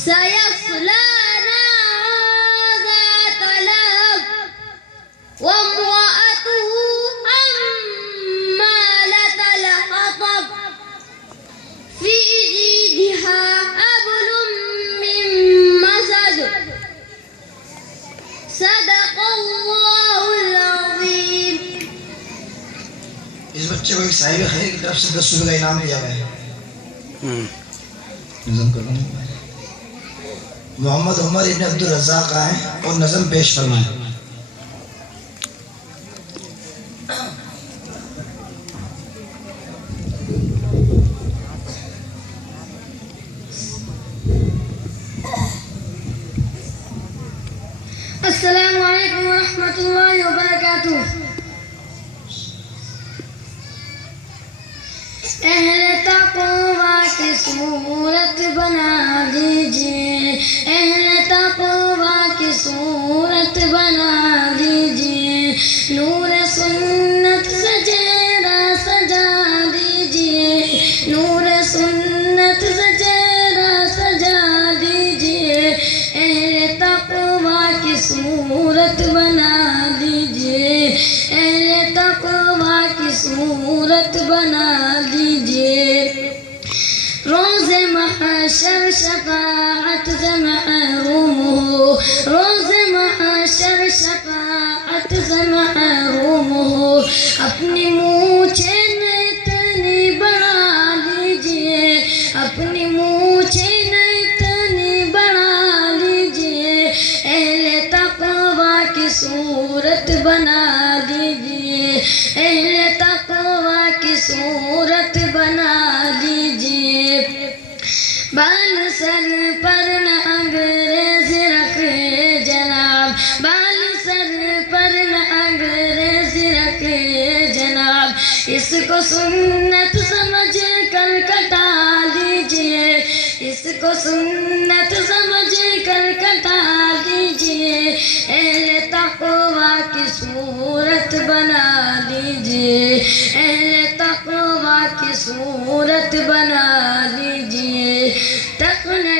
سيصلى نارا ذات لهب وامرأته حمالة الحطب في جيدها حبل من مسد صدق اللہ العظیم. اس بچے کو ایک صاحب خیر کی طرف سے 10 روپے کا انعام دیا گیا ہے. نظم کروں محمد عمر ابن عبد الرزاق آئے اور نظم پیش فرمائیں. السلام علیکم ورحمۃ اللہ وبرکاتہ. اہل تقوی کی صورت بنا دیجئے، اہل تقوی کی صورت بنا دیجئے، نور سنت سے چہرہ سجا دیجئے، نور سنت سے چہرہ سجا دیجئے، اہل تقوی کی صورت بنا دیجئے، اہل تقوی کی صورت بنا دیجئے. روز محشر شفاعت سے محروم ہو، روز محشر شفاعت سے محروم ہو، اپنی مونچھیں اتنی بڑھا لیجئے، اپنی مونچھیں اتنی بڑھا لیجئے، اہل تقوی کی صورت بنا دیجئے، اہل تقوی کی صورت بنا دیجئے. بال سر پر نہ انگریز رکھے جناب، بال سر پر نہ انگریز رکھے جناب، اس کو سنت سمجھ کر کٹا لیجئے، اس کو سنت سمجھ کر کٹا لیجئے، اہل تقوی کی صورت بنا لیجئے، اہل تقوی کی صورت بنا